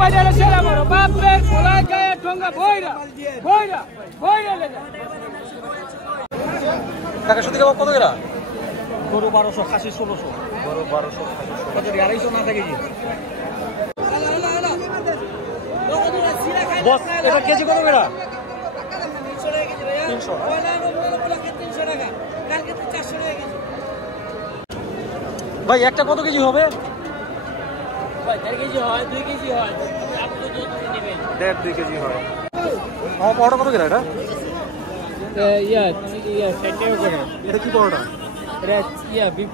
বাজারে সেরা বড় বাপরে খোলা গায়ে ঠোঙ্গা বইরা বইরা বইরা লেগে টাকা সত্যি কত করে? গরু 1200, খাসি 1600। গরু 1200, কত 250 না থাকে কি? বস এটা কেজি কত করে? 300 টাকা কেজি ভাইয়া 300 300 টাকা কালকে তো 400 টাকা কেজি ভাই একটা কত কেজি হবে? ভাই 1.5 কেজি হয় 2 কেজি হয় আপনি তো যত নেবেন 1.5-2 কেজি হয়। আমার পরোটা কত করে এটা? ইয়া সেটাও করে এটা কি পরোটা? এটা ইয়া বিফ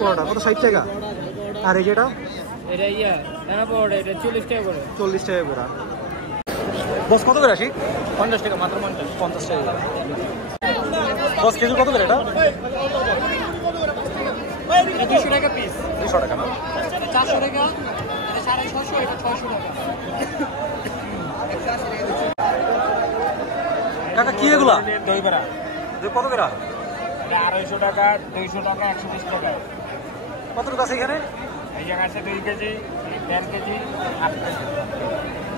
পরোটা কত? 60 টাকা। আর এই যেটা এটা ইয়া দানা পড়ে এটা 40 টাকা করে 40 টাকা করে। বস কত করে আসি? 50 টাকা মাত্র 50 টাকা। বস কেজি কত করে এটা? 200 টাকা পিস 200 টাকা না? 400 টাকা এটা 650 এটা 600 টাকা কাকা কি এগুলা? দই বড়া কত করে? এটা 250 টাকা, 200 টাকা, 120 টাকা। কত টাকা আছে এখানে? এই জায়গা আছে 2 কেজি, 1.5 কেজি, 8 কেজি।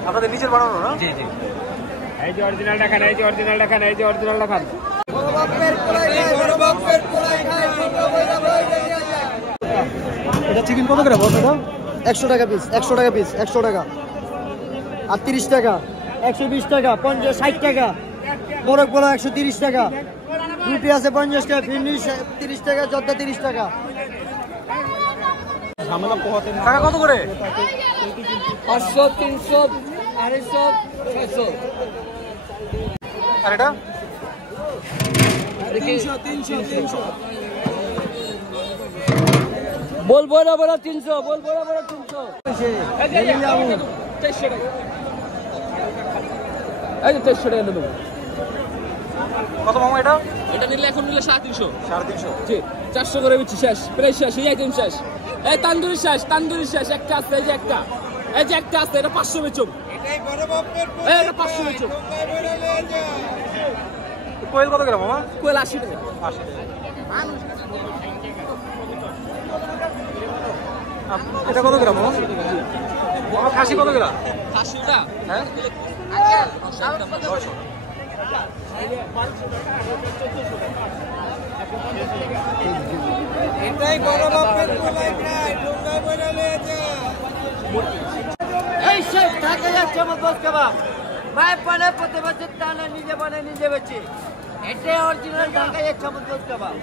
আপনাদের নিজের বানানো না? জি জি। এই যে অরিজিনালটা খান, এই যে অরিজিনালটা খান, এই যে অরিজিনালটা খান। এটা চিকেন কত করে বস এটা? 100 টাকা পিস, 100 টাকা পিস, 100 টাকা। আর 30 টাকা, 120 টাকা, 50, 60 টাকা। মোরগ পোলা 130 টাকা। রুটি আছে 50 টাকা, ফিনিশ 30 টাকা, জর্দা 30 টাকা। ঝামেলা পোহাতে না। কাকা কত করে? 500 300 250 600 আর এটা? 300 बोल बोला बोला 300 बोल बोला बोला 300 কত মামা এটা? এটা নিলে এখন নিলে 350 350। জি 400 করে বিচ্ছি শেষ প্রায় শেষ এই আইটেম শেষ এই তান্দুরি শেষ একটা আছে এই যে একটা আছে এটা 500 বেচুম এটাই বড় বাপের এই এটা 500 বেচুম কোয়েল কত করে মামা? কোয়েল 80 টাকা 80 টাকা। এটা কত গ্রাম মামা? খাসি কত গ্রাম? খাসিটা হ্যাঁ আচ্ছা 900। এটাই বড় বাপের কোলাই খায় ঢোঙ্গা বইরা লয়ে যা এই শেখ ঢাকা যাচ্ছে আমার বস কাবাব ভাই পানে প্রতি বছর টানা নিজে বানায় নিজে বেচে এটাই অরিজিনাল ঢাকা যাচ্ছে আমার বস কাবাব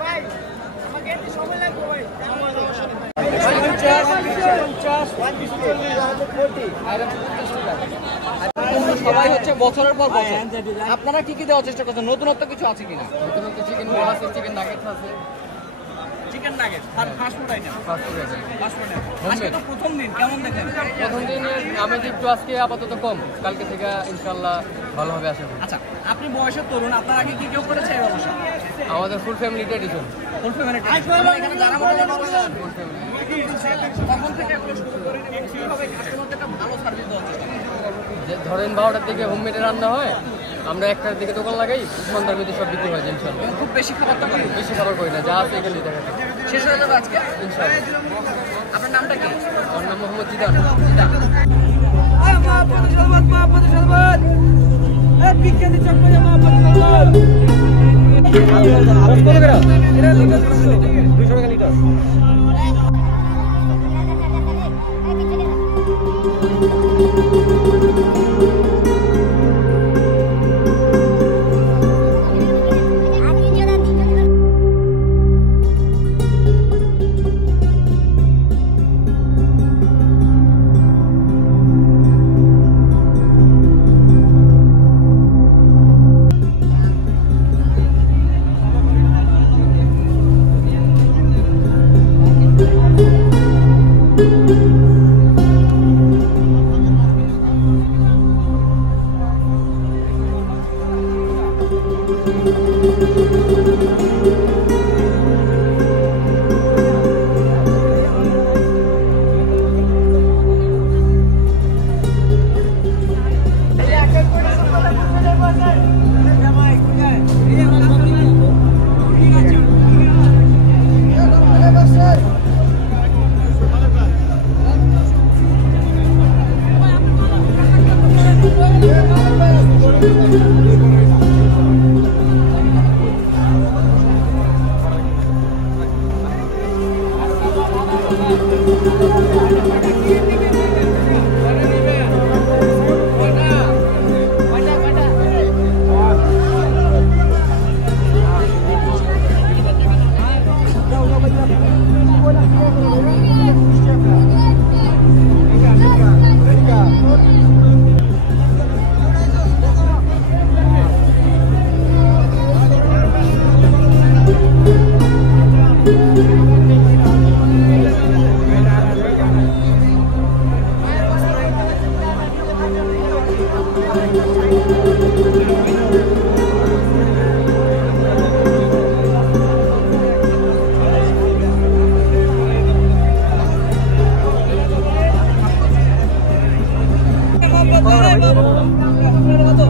ভাই আমাকে একটু সময় লাগবে ভাই 50 সবাই হচ্ছে বছরের পর বছর আপনারা কি কি দেওয়ার চেষ্টা করছেন নতুনত্ব কিছু আছে কিনা নতুনত্ব চিকেন রোল আছে চিকেন নাগেটস আছে চিকেন নাগেটস আর ফাস্ট ফুড আইটেম আজকে তো প্রথম দিন কেমন দেখেন প্রথম দিনে আমি একটু আজকে আপাতত কম কালকে থেকে ইনশাআল্লাহ ভালো হবে আশা করি আচ্ছা আপনি বয়সের তরুণ আপনার আগে কি কেউ করেছে এই ব্যবসা আমাদের full family tradition full family এখানে যারা ফুল ফ্যামিলি তখন থেকে এগুলো শুরু করে কিভাবে কাস্টমারদের ভালো সার্ভিস দেওয়ার চেষ্টা যে ধরেন 12টার দিকে হোমমেডে রান্না হয় আমরা 1টার দিকে দোকান লাগাই সন্ধ্যার মধ্যে সব বিক্রি হয় ইনশাআল্লাহ খুব বেশি খাবার তো বেশি খাবার করি না যা আছে এখানে দেখা যায় শেষ হয়ে যাবে আজকে ইনশাআল্লাহ আপনার নামটা কি আমার নাম মোহাম্মদ জিদান মহাপতি শরবত এই বিখ্যাত চপ্পলে মহাপতি শরবত কত করে এটা লিটার 200 টাকা লিটার বাংলার বাবা কত